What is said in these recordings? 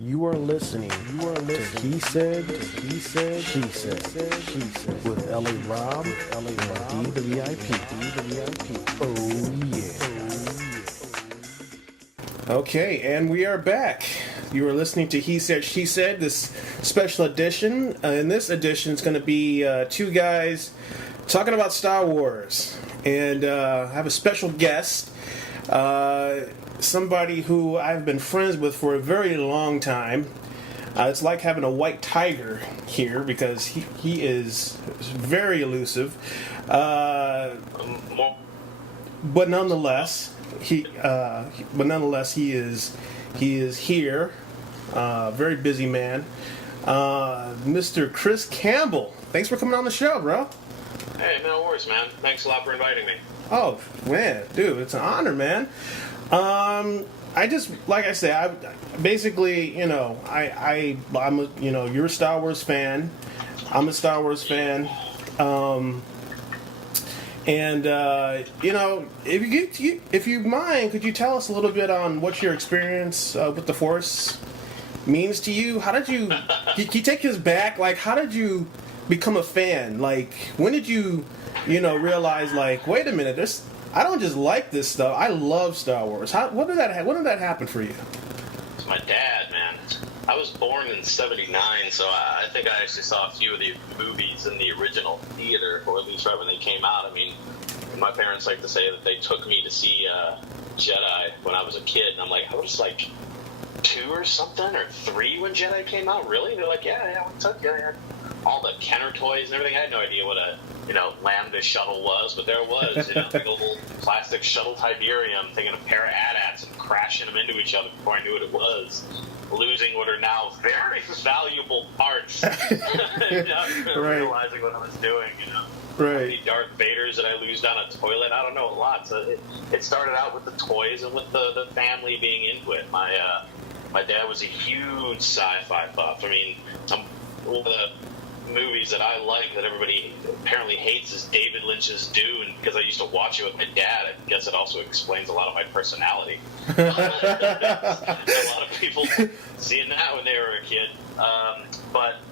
You are listening to He Said, She Said, with L.A. Rob, and D the VIP. Oh, yeah. Okay, and we are back. You are listening to He Said, She Said, this special edition. In this edition, it's going to be two guys talking about Star Wars. And I have a special guest. Somebody who I've been friends with for a very long time. It's like having a white tiger here because he is very elusive. But nonetheless, he is here. Very busy man. Mr. Chris Campbell. Thanks for coming on the show, bro. Hey, no worries, man. Thanks a lot for inviting me. Oh, man, dude, it's an honor, man. I just, like I say, I basically, I'm a, you're a Star Wars fan. I'm a Star Wars fan. If you mind, could you tell us a little bit on what your experience with the Force means to you? How did you, can you take us back? Like, how did you become a fan? Like, when did you, realize, like, wait a minute, I don't just like this stuff. I love Star Wars. When did that happen for you? It's my dad, man. I was born in '79, so I think I actually saw a few of the movies in the original theater, or at least right when they came out. I mean, my parents like to say that they took me to see Jedi when I was a kid, and I'm like, I was like 2 or something, or 3 when Jedi came out. Really? They're like, yeah, we took you. All the Kenner toys and everything. I had no idea what a Lambda shuttle was, but there it was, big old plastic shuttle Tiberium, taking a pair of AT-ATs and crashing them into each other before I knew what it was, losing what are now very valuable parts. Realizing what I was doing. Right. How many Darth Vaders did I lose down a toilet? I don't know, a lot. So it started out with the toys and with the family being into it. My dad was a huge sci-fi buff. I mean, one of the movies that I like that everybody apparently hates is David Lynch's Dune, because I used to watch it with my dad. I guess it also explains a lot of my personality. A lot of people seeing that when they were a kid. But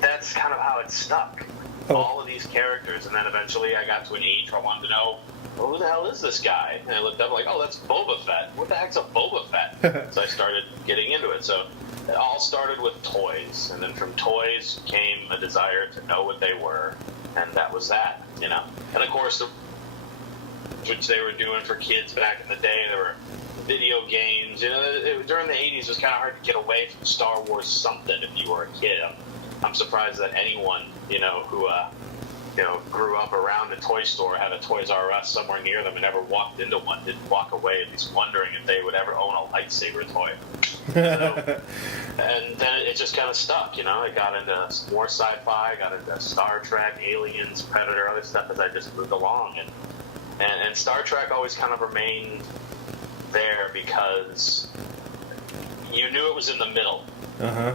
that's kind of how it stuck. All of these characters, and then eventually I got to an age where I wanted to know, well, who the hell is this guy? And I looked up like, oh, that's Boba Fett. What the heck's a Boba Fett? So I started getting into it. So it all started with toys, and then from toys came a desire to know what they were, and that was that, And of course, which they were doing for kids back in the day, there were video games. During the 80s, it was kind of hard to get away from Star Wars something if you were a kid. I'm surprised that anyone, who grew up around a toy store, had a Toys R Us somewhere near them and never walked into one, didn't walk away at least wondering if they would ever own a lightsaber toy. So, and then it just kind of stuck, I got into more sci-fi, got into Star Trek, Aliens, Predator, other stuff as I just moved along. And Star Trek always kind of remained there because you knew it was in the middle. Uh-huh.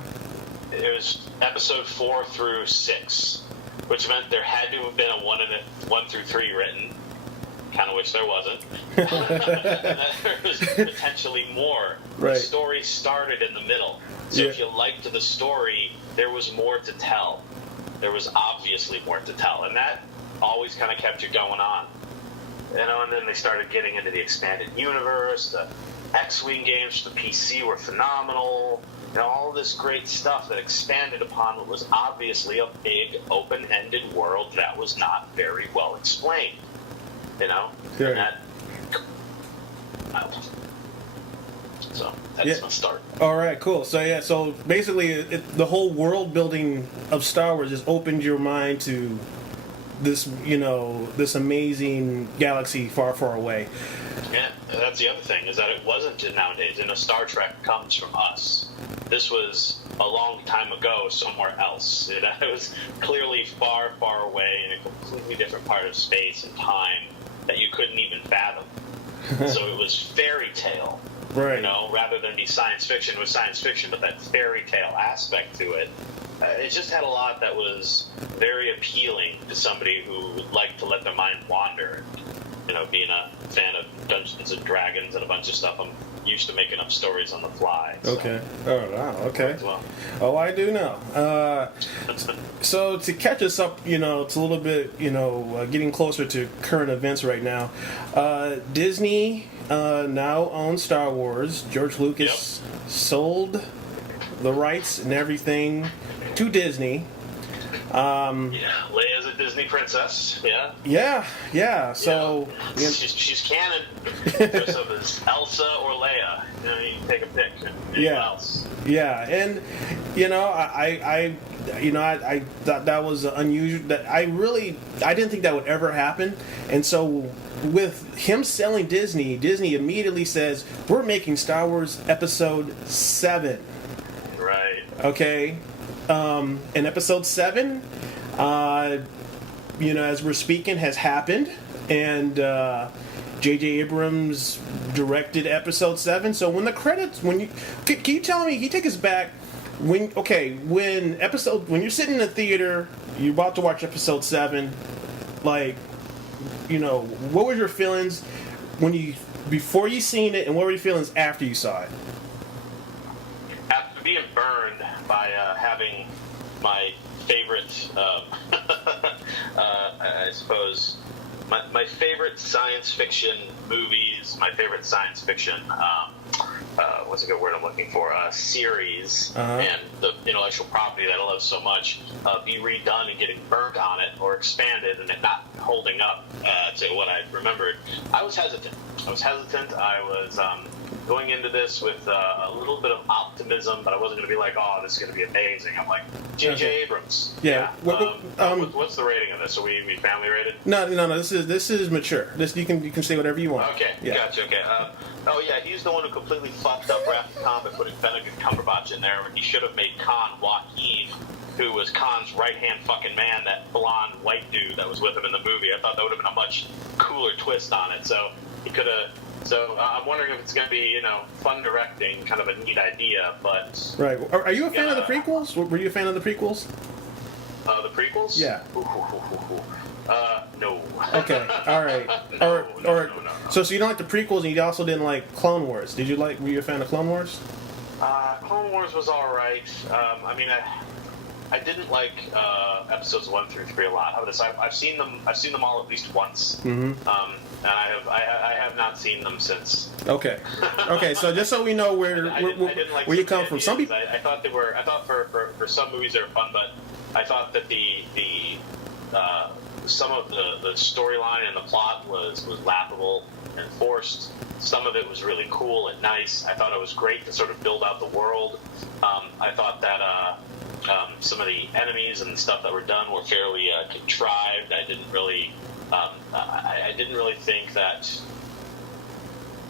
It was episode 4 through 6. Which meant there had to have been a 1 through 3 written. Kind of wish there wasn't. There was potentially more. Right. The story started in the middle. So if you liked the story, there was more to tell. There was obviously more to tell. And that always kind of kept you going on. And then they started getting into the expanded universe. The X-Wing games for the PC were phenomenal. All this great stuff that expanded upon what was obviously a big, open-ended world that was not very well explained. Sure. So that's the start. All right, cool. So basically, the whole world building of Star Wars just opened your mind to this, this amazing galaxy far, far away. Yeah, that's the other thing, is that it wasn't nowadays. Star Trek comes from us. This was a long time ago somewhere else. It was clearly far, far away in a completely different part of space and time that you couldn't even fathom. So it was fairy tale, right? Rather than be science fiction. It was science fiction, but that fairy tale aspect to it, it just had a lot that was very appealing to somebody who would like to let their mind wander. Being a fan of Dungeons and Dragons and a bunch of stuff, I'm used to making up stories on the fly. So. Okay. Oh wow. Okay. Well. Oh, I do know. So to catch us up, it's a little bit, getting closer to current events right now. Disney now owns Star Wars. George Lucas sold the rights and everything to Disney. Leia's a Disney princess. Yeah. So she's canon. So there's Elsa or Leia. You can take a pick. Anyone else? Yeah, and I thought that was unusual. That I didn't think that would ever happen, and so with him selling Disney immediately says we're making Star Wars Episode 7. Right. Okay. And Episode 7, as we're speaking, has happened, and J.J. Abrams directed Episode 7. So when the credits, can you tell me? Can you take us back? When you're sitting in the theater, you're about to watch Episode 7, what were your feelings before you seen it, and what were your feelings after you saw it? After being burned by having my favorite, I suppose, my favorite science fiction movies, my favorite science fiction, what's a good word I'm looking for, series, and the intellectual property that I love so much, be redone and getting burnt on it or expanded and it not holding up to what I remembered. I was hesitant. I was going into this with a little bit of optimism, but I wasn't going to be like, oh, this is going to be amazing. I'm like, J.J. Abrams. Yeah. What's the rating of this? Are we family rated? No. This is mature. This you can say whatever you want. Okay. Yeah. Gotcha. Okay. He's the one who completely fucked up Rapid Comic putting Benedict Cumberbatch in there when he should have made Khan Joaquin, who was Khan's right-hand fucking man, that blonde white dude that was with him in the movie. I thought that would have been a much cooler twist on it. So he could have. So I'm wondering if it's going to be, fun directing, kind of a neat idea, but... Right. Are you a fan of the prequels? Were you a fan of the prequels? The prequels? Yeah. No. Okay. All right. No. So you don't like the prequels, and you also didn't like Clone Wars. Were you a fan of Clone Wars? Clone Wars was all right. I didn't like episodes 1 through 3 a lot. I've seen them all at least once, and I have not seen them since. Okay. So just so we know where you come from, some people. I thought for some movies they were fun, but I thought that the some of the storyline and the plot was laughable and forced. Some of it was really cool and nice. I thought it was great to sort of build out the world. I thought that some of the enemies and stuff that were done were fairly contrived. I didn't really think that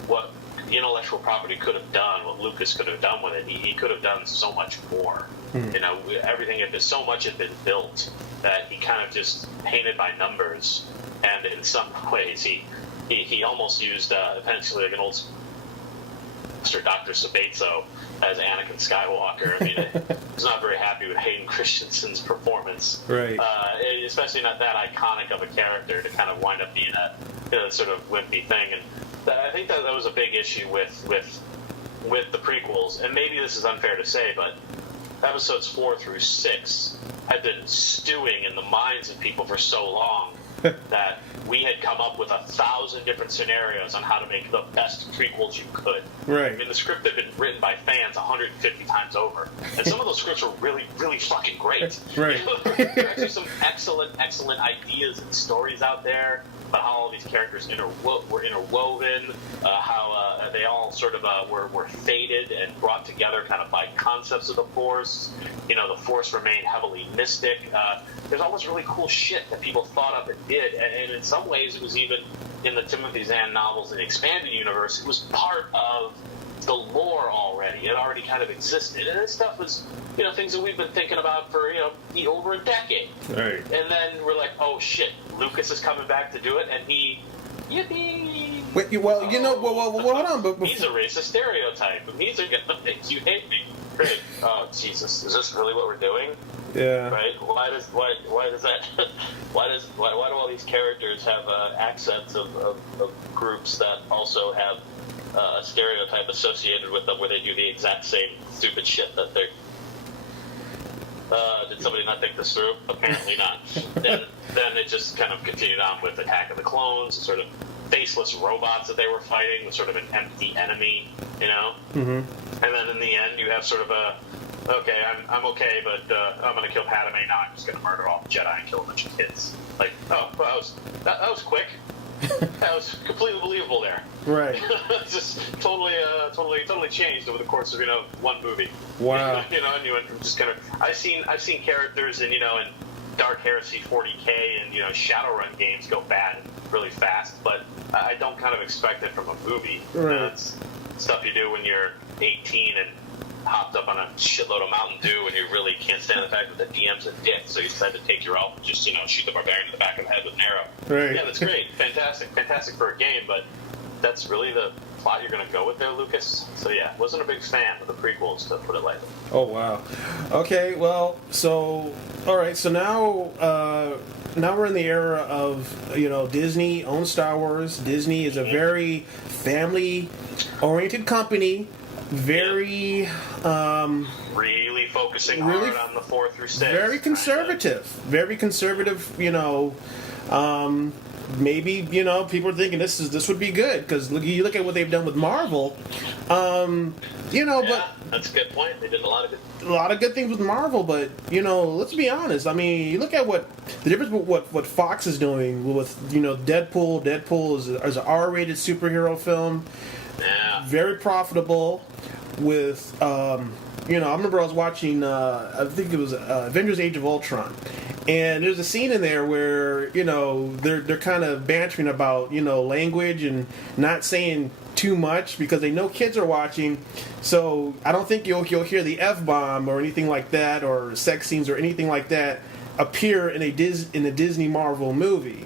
what the intellectual property could have done, what Lucas could have done with it, he could have done so much more. So much had been built that he kind of just painted by numbers, and in some ways he almost used potentially like an old Mr. Dr. Sabetso as Anakin Skywalker. I mean, I was not very happy with Hayden Christensen's performance. Right. Especially not that iconic of a character to kind of wind up being a sort of wimpy thing. And I think that was a big issue with the prequels. And maybe this is unfair to say, but episodes 4 through 6 had been stewing in the minds of people for so long that we had come up with 1,000 different scenarios on how to make the best prequels you could. Right. I mean, the script had been written by fans 150 times over, and some of those scripts were really, really fucking great. Right. There are actually some excellent ideas and stories out there about how all these characters were interwoven, how they all sort of were fated and brought together kind of by concepts of the Force. The Force remained heavily mystic. There's all this really cool shit that people thought up and did, and in some ways it was even in the Timothy Zahn novels in the expanded universe. It was part of the lore already. It already kind of existed, and this stuff was things that we've been thinking about for over a decade. Right. And then we're like, oh shit, Lucas is coming back to do it, and yippee. Wait, hold on, but he's a racist stereotype, and he's gonna make you hate me. Great. Oh Jesus, is this really what we're doing? Yeah. Right. Why does that? Why do all these characters have accents of groups that also have stereotype associated with them, where they do the exact same stupid shit that they're. Did somebody not think this through? Apparently not. Then it just kind of continued on with Attack of the Clones, sort of faceless robots that they were fighting, with sort of an empty enemy, you know? Mm-hmm. And then in the end, you have sort of okay, I'm okay, but I'm going to kill Padme now. I'm just going to murder all the Jedi and kill a bunch of kids. Like, oh, well, that was quick. That was completely believable there. Right. Just totally changed over the course of one movie. Wow. And you went from just kind of I've seen characters in Dark Heresy 40K and Shadowrun games go bad really fast, but I don't kind of expect it from a movie. Right. That's stuff you do when you're 18 and hopped up on a shitload of Mountain Dew and you really can't stand the fact that the DM's a dick, so you decide to take your elf and just shoot the barbarian in the back of the head with an arrow. Right. Yeah, that's great, fantastic for a game, but that's really the plot you're going to go with there, Lucas. So yeah, wasn't a big fan of the prequels, to put it lightly. Oh wow. Okay, well, so all right, so now we're in the era of Disney owns Star Wars. Disney is a very family-oriented company. Very really focusing hard on the 4 through 6. Very conservative. Very conservative. Maybe people are thinking this would be good because you look at what they've done with Marvel. But that's a good point. They did a lot of good things with Marvel, but let's be honest. I mean, you look at what the difference with what Fox is doing with Deadpool. Deadpool is an R-rated superhero film. Yeah. Very profitable. With I remember I was watching I think it was Avengers: Age of Ultron, and there's a scene in there where they're kind of bantering about language and not saying too much because they know kids are watching. So I don't think you'll hear the F-bomb or anything like that, or sex scenes or anything like that appear in a Disney Marvel movie,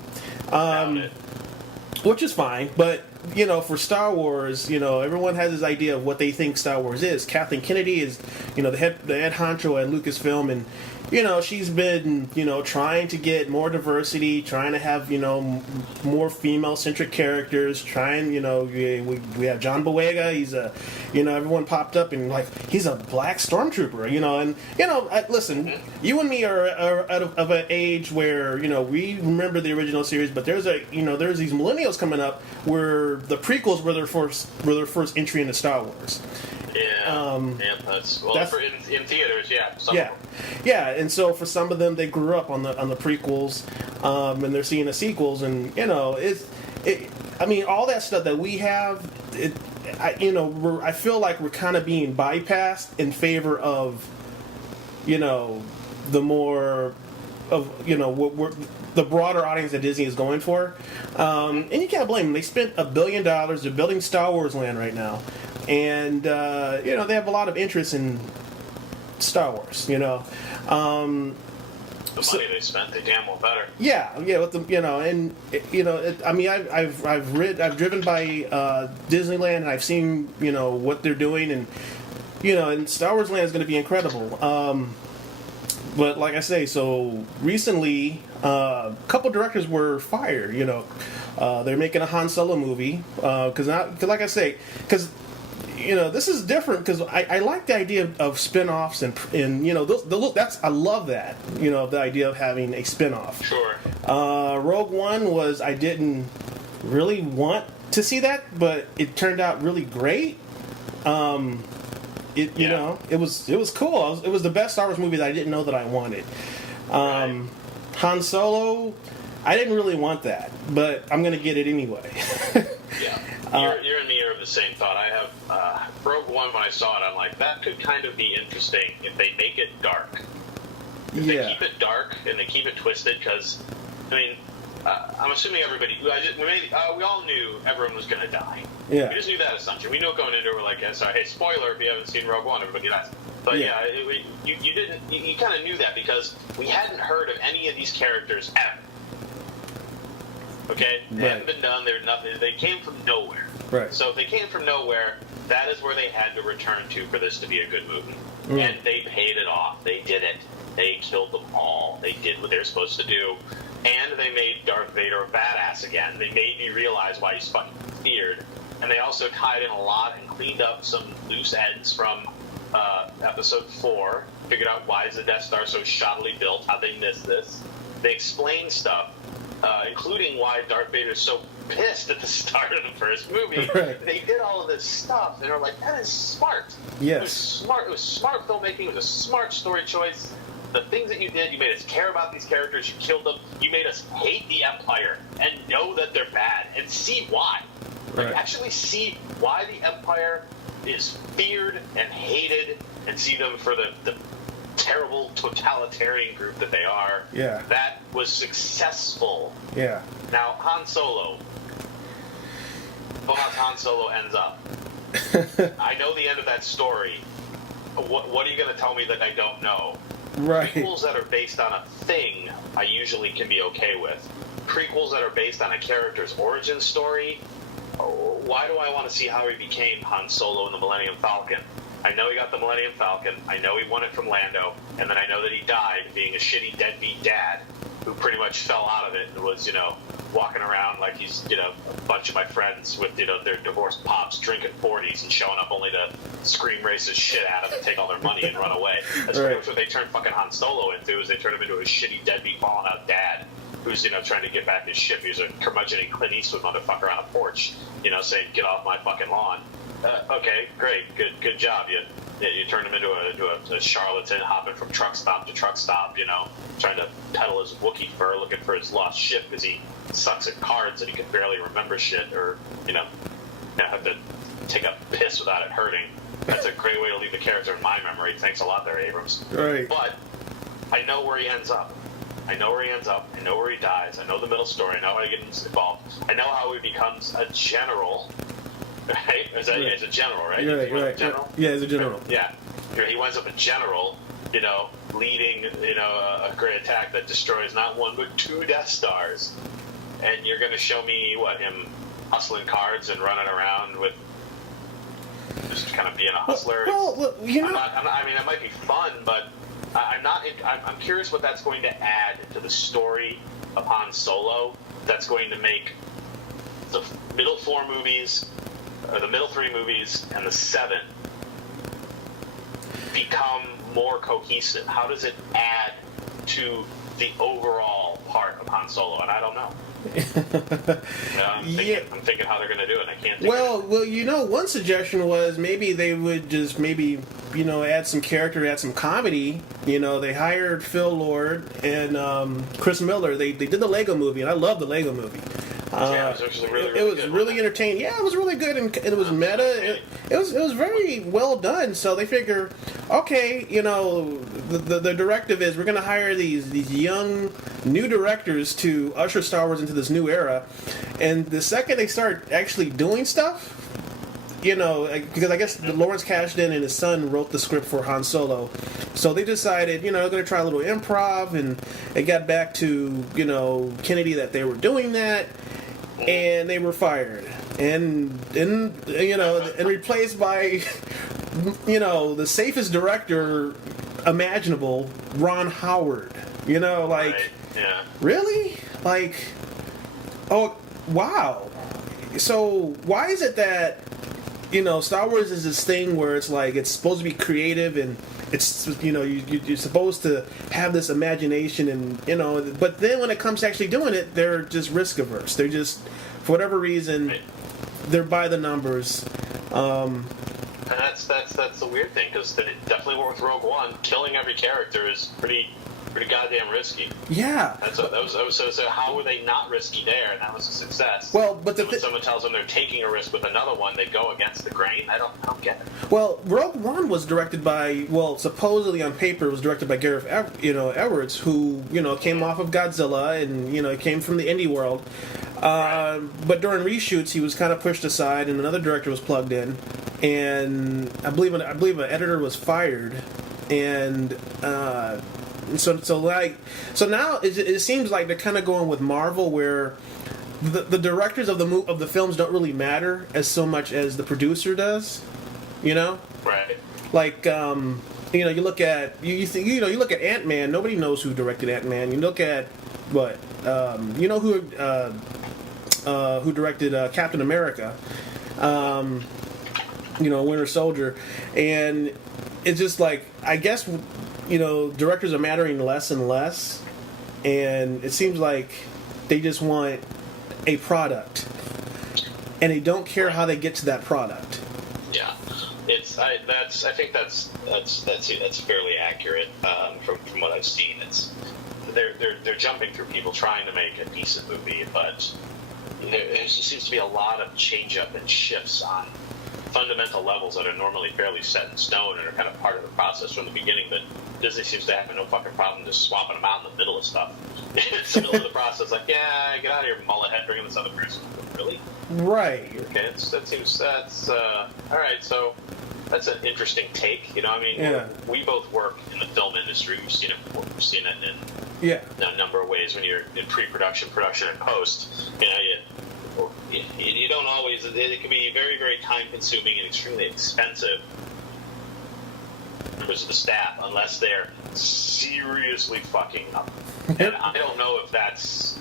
which is fine. But for Star Wars, everyone has this idea of what they think Star Wars is. Kathleen Kennedy is, the head honcho at Lucasfilm, and she's been, trying to get more diversity, trying to have, more female-centric characters, trying, we have John Boyega, he's a, everyone popped up and, he's a black stormtrooper, and, listen, you and me are of an age where, we remember the original series, but there's these millennials coming up where the prequels were their first entry into Star Wars. Yeah, that's in theaters. Yeah, and so for some of them, they grew up on the prequels, and they're seeing the sequels, and I mean, all that stuff that we have, I feel like we're kind of being bypassed in favor of, the more of what we're the broader audience that Disney is going for, and you can't blame them. They spent $1 billion. They're building Star Wars Land right now. And, they have a lot of interest in Star Wars, The money they spent, they damn well better. Yeah, with the, and, I mean, I've driven by Disneyland, and I've seen, what they're doing, and, and Star Wars Land is going to be incredible. But like I say, so recently, a couple directors were fired, they're making a Han Solo movie, because like I say, because this is different because I like the idea of spin-offs and I love that, the idea of having a spin-off. Sure. Rogue One I didn't really want to see that, but it turned out really great. It was cool. It was the best Star Wars movie that I didn't know that I wanted. Right. Han Solo, I didn't really want that, but I'm going to get it anyway. Yeah. You're in the ear of the same thought. I have Rogue One. When I saw it, I'm like, that could kind of be interesting if they make it dark. If they keep it dark and they keep it twisted, because, I mean, I'm assuming everybody. We all knew everyone was going to die. Yeah. We just knew that assumption. We knew it going into it. We're like, sorry, hey, spoiler if you haven't seen Rogue One, everybody dies. But you didn't. You kind of knew that because we hadn't heard of any of these characters ever. Okay, they hadn't been done. They're nothing. They came from nowhere. Right. So if they came from nowhere, that is where they had to return to for this to be a good movie. And they paid it off. They did it. They killed them all. They did what they were supposed to do. And they made Darth Vader a badass again. They made me realize why he's fucking feared. and they also tied in a lot and cleaned up some loose ends from Episode 4. Figured out why is the Death Star so shoddily built? How'd they miss this? They explained stuff, including why Darth Vader's so pissed at the start of the first movie. Right. They did all of this stuff, and they're like, that is smart. Yes. It was smart. It was smart filmmaking. It was a smart story choice. The things that you did, you made us care about these characters. You killed them. You made us hate the Empire and know that they're bad and see why. Like, Right. actually see why the Empire is feared and hated, and see them for the terrible totalitarian group that they are. Yeah. That was successful. Yeah. Now, Han Solo. Well, Han Solo ends up. I know the end of that story. What are you going to tell me that I don't know? Right. Prequels that are based on a thing, I usually can be okay with. Prequels that are based on a character's origin story, why do I want to see how he became Han Solo in the Millennium Falcon? I know he got the Millennium Falcon, I know he won it from Lando, and then I know that he died being a shitty deadbeat dad who pretty much fell out of it and was, walking around like he's, a bunch of my friends with, their divorced pops drinking 40s and showing up only to scream racist shit at him and take all their money and run away. That's pretty much what they turned fucking Han Solo into, is they turned him into a shitty deadbeat fallen out dad who's, trying to get back his ship. He's a curmudgeon Clint Eastwood motherfucker on a porch, saying, get off my fucking lawn. Okay, great, good job. You turned him into a charlatan, hopping from truck stop to truck stop, trying to peddle his Wookiee fur, looking for his lost ship because he sucks at cards and he can barely remember shit, or, have to take a piss without it hurting. That's a great way to leave the character in my memory. Thanks a lot there, Abrams. Right. But I know where he ends up. I know where he ends up. I know where he dies. I know the middle story. I know how he gets involved. I know how he becomes a general. Right? He's a general, right? You're right. General? Yeah, he's a general. Yeah. He winds up a general, leading, a great attack that destroys not one but 2 Death Stars. And you're going to show me, him hustling cards and running around with just kind of being a hustler. Well, I mean, it might be fun, but I'm curious what that's going to add to the story of Han Solo. That's going to make the middle 4 movies, or the middle 3 movies, and the 7 become more cohesive. How does it add to the overall part of Han Solo? And I don't know. I'm thinking how they're going to do it, and I can't think of it. One suggestion was maybe they would just add some character, add some comedy. They hired Phil Lord and Chris Miller. They did the Lego movie, and I love the Lego movie. Yeah, it was actually really it was good. really entertaining. Yeah, it was really good, and it was meta. It was very well done. So they figure, okay, the directive is we're going to hire these young new directors to usher Star Wars into this new era, and the second they start actually doing stuff, because I guess Lawrence cashed in and his son wrote the script for Han Solo. So they decided, they're going to try a little improv, and it got back to, Kennedy that they were doing that, and they were fired. And replaced by, the safest director imaginable, Ron Howard. Right. Yeah. Really? Oh, wow. So why is it that Star Wars is this thing where it's it's supposed to be creative and it's you're supposed to have this imagination and but then when it comes to actually doing it, they're just risk averse. They're just, for whatever reason, they're by the numbers. And that's the weird thing, because it definitely worked with Rogue One. Killing every character is pretty goddamn risky. Yeah. So how were they not risky there? And that was a success. Well, but when someone tells them they're taking a risk with another one, they go against the grain. I don't get it. Well, Rogue One was directed by, supposedly on paper, it was directed by Gareth Edwards, who came off of Godzilla and came from the indie world. But during reshoots, he was kind of pushed aside, and another director was plugged in, and I believe an editor was fired, and. So now it seems like they're kind of going with Marvel, where the directors of the films don't really matter as so much as the producer does, Right. You look at you look at Ant-Man. Nobody knows who directed Ant-Man. You look at who directed Captain America. Winter Soldier, and it's just like, I guess, directors are mattering less and less, and it seems like they just want a product, and they don't care how they get to that product. Yeah, I think that's fairly accurate from what I've seen. It's they're jumping through people trying to make a decent movie, but there just seems to be a lot of change up and shifts on fundamental levels that are normally fairly set in stone and are kind of part of the process from the beginning, but Disney seems to have no fucking problem just swapping them out in the middle of stuff. It's the middle of the process, like, yeah, get out of here, mullet head, bring in this other person. Really? Right. Okay, that's all right. So that's an interesting take. We both work in the film industry. We've seen it before. We've seen it in a number of ways when you're in pre-production, production, and post. You don't always. It can be very, very time-consuming and extremely expensive because of the staff, unless they're seriously fucking up. And I don't know if that's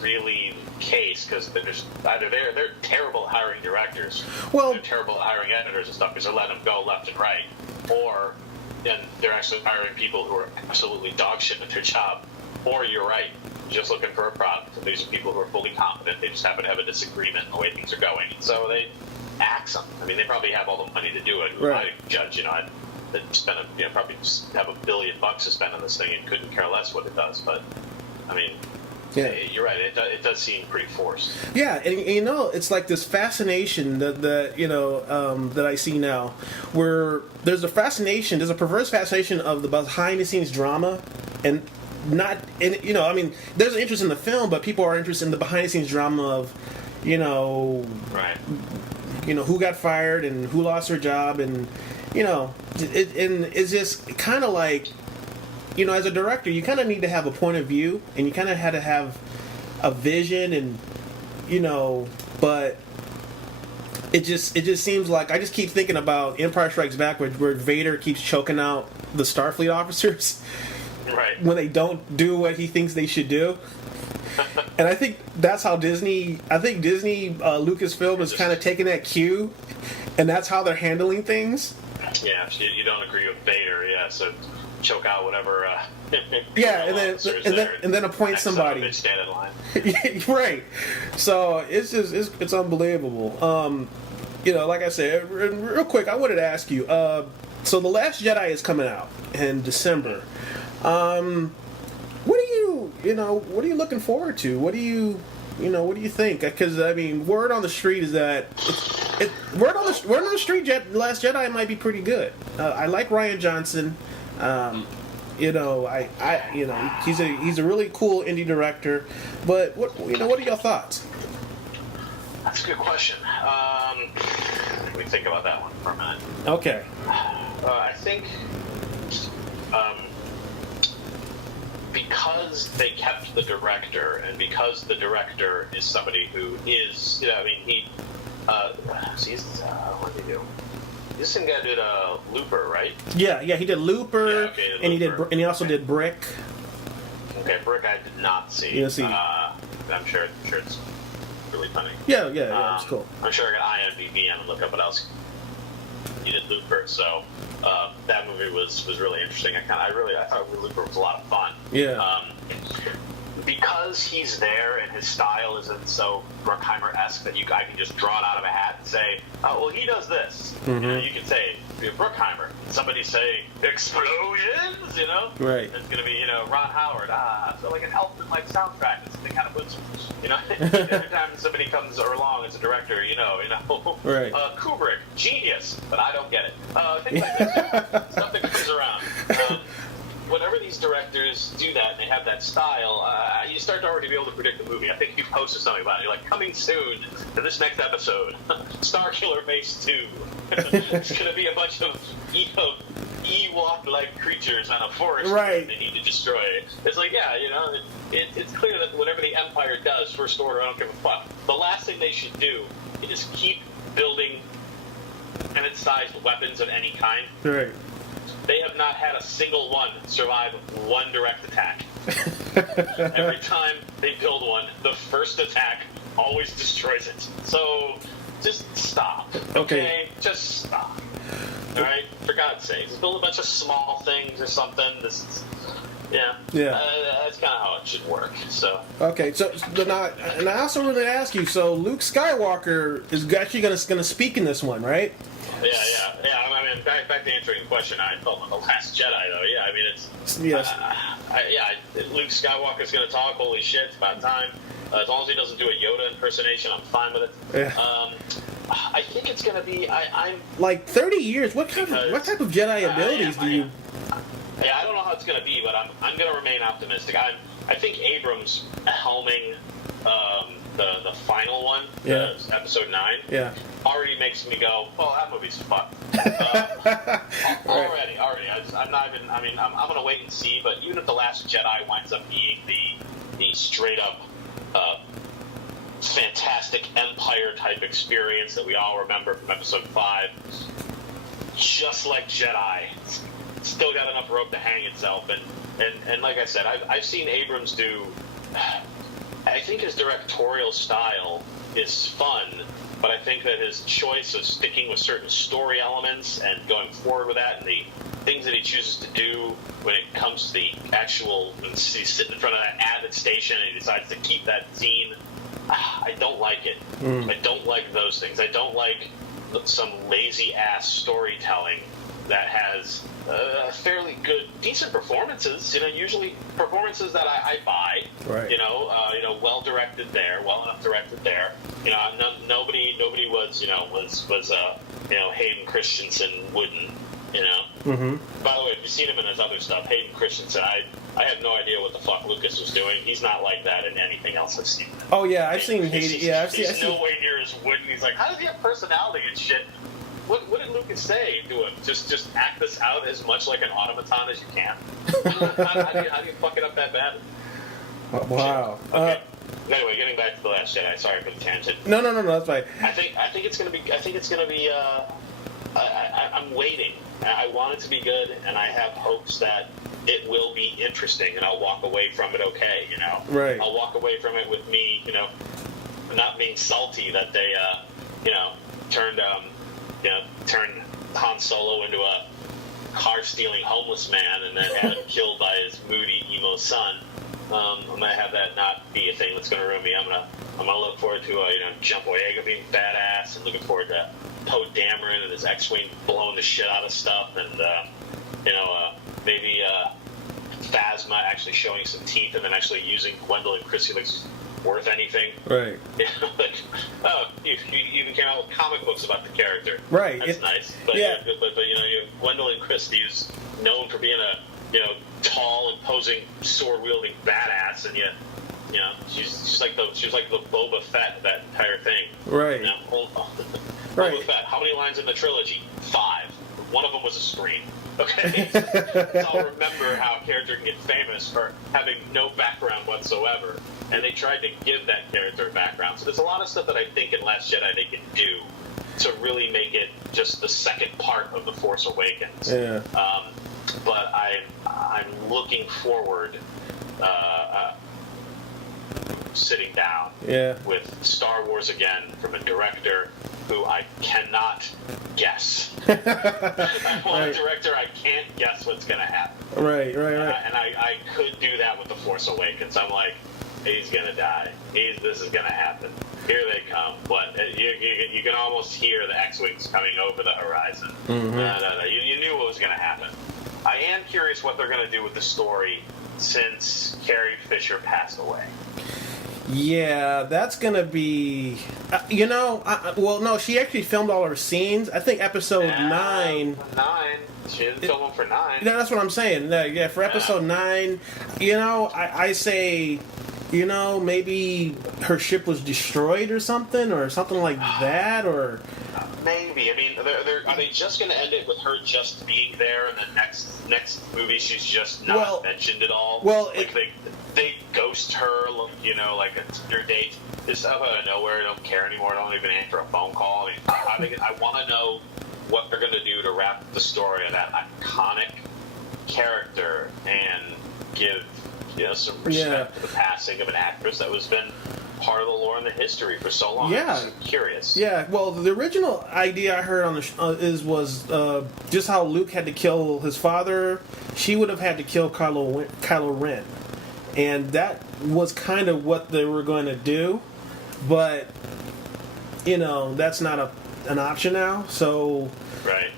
really the case, because there's either they're terrible at hiring directors, they're terrible at hiring editors and stuff because they're letting them go left and right, or then they're actually hiring people who are absolutely dog shit at their job. Or you're right, just looking for a product. And these are people who are fully competent. They just happen to have a disagreement in the way things are going, and so they axe them. I mean, they probably have all the money to do it. Right. I judge, they spend probably have $1 billion to spend on this thing and couldn't care less what it does. But I mean, you're right. It does seem pretty forced. Yeah, and it's like this fascination that I see now, where there's a perverse fascination of the behind the scenes drama, and there's an interest in the film, but people are interested in the behind the scenes drama of, right. Who got fired and who lost their job, and it's just kind of like, as a director, you kind of need to have a point of view, and you kind of had to have a vision, and but it just seems like, I just keep thinking about Empire Strikes Back, where Vader keeps choking out the Starfleet officers. Right. When they don't do what he thinks they should do. And I think that's how Disney Lucasfilm is kind of taking that cue, and that's how they're handling things. Yeah, you don't agree with Vader, so choke out whatever. And then appoint somebody. Stand in line. Right. So it's unbelievable. Like I said, real quick, I wanted to ask you. So The Last Jedi is coming out in December. What are you looking forward to? What do you think? Because word on the street is that word on the street, Last Jedi might be pretty good. I like Rian Johnson. He's a really cool indie director. But what are your thoughts? That's a good question. Let me think about that one for a minute. Okay. I think. Because they kept the director, and because the director is somebody who is, what did he do? This thing guy did Looper, right? Yeah, he did Looper, and he also did Brick. Okay, Brick I did not see. You see. I'm sure it's really funny. Yeah, it's cool. I'm sure I got IMDb and look up what else he did Looper. So that movie was really interesting. I thought Looper was a lot of fun. Yeah. Because he's there and his style isn't so Bruckheimer-esque that I can just draw it out of a hat and say, oh, well, he does this. Mm-hmm. You can say, Bruckheimer. Somebody say, explosions, Right. It's going to be, Ron Howard. So like an Elton-like soundtrack. It's the kind of puts, every time somebody comes along as a director, Right. Kubrick, genius, but I don't get it. Things like this. Stuff that comes around. Whenever these directors do that and they have that style, you start to already be able to predict the movie. I think you posted something about it. You're like, coming soon to this next episode, Star Killer Base 2. It's going to be a bunch of Ewok-like creatures on a forest right. they need to destroy. It's like, it's clear that whatever the Empire does, First Order, I don't give a fuck. The last thing they should do is keep building planet-sized weapons of any kind. Right. They have not had a single one survive one direct attack. Every time they build one, the first attack always destroys it. So Just stop. Okay. Just stop. All right, for God's sake, just build a bunch of small things or something. Yeah. That's kind of how it should work. So. Okay, so now, and I also wanted to ask you. So Luke Skywalker is actually going to speak in this one, right? Yeah. I mean, back to answering the question, I felt like The Last Jedi, though. Yeah, I mean, it's yes. Luke Skywalker's going to talk. Holy shit, it's about time. As long as he doesn't do a Yoda impersonation, I'm fine with it. Yeah. I think it's going to be. I'm like 30 years. What type of Jedi abilities do you? Yeah, I don't know how it's going to be, but I'm going to remain optimistic. I think Abrams helming the final one, episode 9, already makes me go, well, that movie's fun. Already. I'm not even. I mean, I'm going to wait and see. But even if The Last Jedi winds up being the straight up fantastic Empire type experience that we all remember from Episode 5, just like Jedi, still got enough rope to hang itself. And like I said, I've seen Abrams do. I think his directorial style is fun, but I think that his choice of sticking with certain story elements and going forward with that, and the things that he chooses to do when it comes to the actual, he's sitting in front of that avid station and he decides to keep that zine, I don't like it. I don't like those things. I don't like some lazy ass storytelling that has fairly good, decent performances. Usually performances that I buy. Right. Well directed there, well enough directed there. Nobody was Hayden Christensen wouldn't. Mm-hmm. By the way, if you've seen him in his other stuff, Hayden Christensen, I have no idea what the fuck Lucas was doing. He's not like that in anything else I've seen. Oh yeah, I've seen Hayden. Yeah, I've seen. He's nowhere near as wooden. He's like, how does he have personality and shit? What did Lucas say to him? Just act this out as much like an automaton as you can. how do you fuck it up that bad? Wow. Okay. Anyway, getting back to The Last Jedi. Sorry for the tangent. No, that's fine. I think it's gonna be. I'm waiting. I want it to be good, and I have hopes that it will be interesting, and I'll walk away from it okay. Right. I'll walk away from it with me, not being salty that they, turned Han Solo into a car-stealing homeless man, and then had him killed by his moody emo son. I'm gonna have that not be a thing that's gonna ruin me. I'm gonna look forward to Jump Boyega being badass, and looking forward to Poe Dameron and his X-wing blowing the shit out of stuff, and maybe Phasma actually showing some teeth, and then actually using Gwendolyn Christie like she's worth anything. Right. You even came out with comic books about the character. Right. That's nice. But Gwendolyn Christie is known for being a tall, imposing, sword-wielding badass, and yet, she's like the Boba Fett of that entire thing. Right. Right. Boba Fett. How many lines in the trilogy? 5. One of them was a scream. Okay. So I'll remember how a character can get famous for having no background whatsoever, and they tried to give that character a background. So there's a lot of stuff that I think in Last Jedi they can do to really make it just the second part of The Force Awakens. Yeah. But I'm looking forward sitting down with Star Wars again from a director who I cannot guess. I want a director I can't guess what's going to happen. Right. And I could do that with The Force Awakens. I'm like, he's going to die. This is going to happen. Here they come. But you can almost hear the X-Wings coming over the horizon. Mm-hmm. No. You knew what was going to happen. I am curious what they're going to do with the story since Carrie Fisher passed away. Yeah, that's going to be... no, she actually filmed all her scenes. I think episode 9... 9. She didn't film them for 9. No, that's what I'm saying. Yeah, for episode 9, I say... maybe her ship was destroyed or something like that, or... Maybe. I mean, are they just going to end it with her just being there, and the next movie she's just not mentioned at all? Well, they ghost her, like a Tinder date. Just out of nowhere, don't care anymore. Don't even answer a phone call. I mean, I want to know what they're going to do to wrap up the story of that iconic character and give some respect to the passing of an actress that was been part of the lore and the history for so long. Yeah. I'm just curious. Yeah, well, the original idea I heard on the was just how Luke had to kill his father. She would have had to kill Kylo Ren, and that was kind of what they were going to do, but that's not an option now. So Right.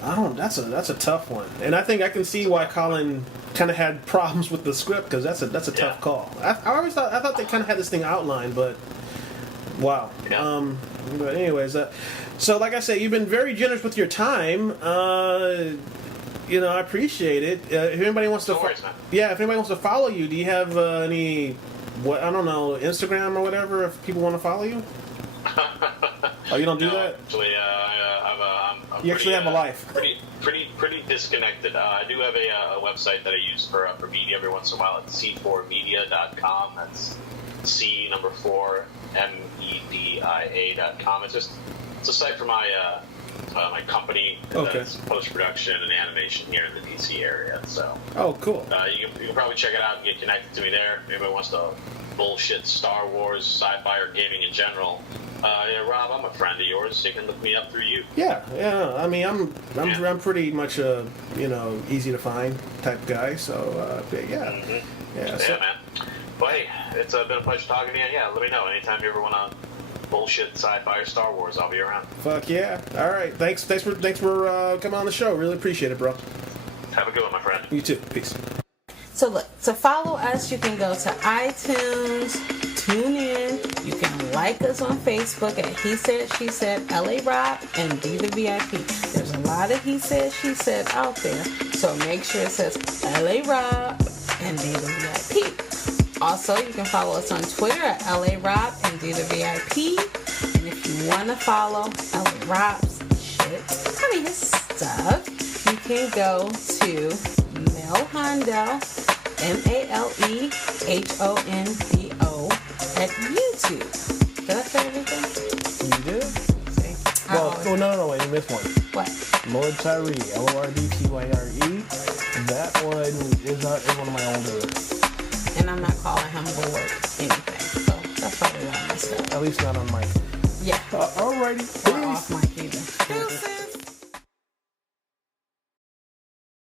That's a tough one, and I think I can see why Colin kind of had problems with the script, because that's a tough call. I thought they kind of had this thing outlined, but wow. Yeah. But anyways, so like I say, you've been very generous with your time. I appreciate it. If anybody wants to, No worries, man. if anybody wants to follow you, do you have any? I don't know, Instagram or whatever. If people want to follow you. Oh, you don't do that? Actually, I'm You actually have a life. Pretty disconnected. I do have a website that I use for media every once in a while. It's c4media.com. That's C4 media.com. It's a site for my company that does post-production and animation here in the DC area. So. Oh, cool. You can probably check it out and get connected to me there. If anybody wants to bullshit Star Wars, sci-fi, or gaming in general. Rob, I'm a friend of yours. So you can look me up through you. Yeah. I mean, I'm pretty much a easy to find type guy. So yeah. Mm-hmm. Yeah. Yeah, man. Well, hey, it's been a pleasure talking to you. Yeah, let me know anytime you ever want to bullshit sci-fi or Star Wars. I'll be around. Fuck yeah! All right. Thanks for coming on the show. Really appreciate it, bro. Have a good one, my friend. You too. Peace. So look, to follow us, you can go to iTunes, tune in. You can like us on Facebook at He Said, She Said, LA Rob, and Be the VIP. There's a lot of He Said, She Said out there. So make sure it says LA Rob and Be the VIP. Also, you can follow us on Twitter at LA Rob and Be the VIP. And if you want to follow LA Rob's his stuff, you can go to Mel Hondo, MALEHONDO at YouTube. Did I say everything? You did? See? Well, no, wait, you missed one. What? Lord Tyree, LORDTYRE. That one is one of my older. And I'm not calling him Lord anything. So that's probably why I messed up. At least not on mic. Yeah. Alrighty. Or off mic either.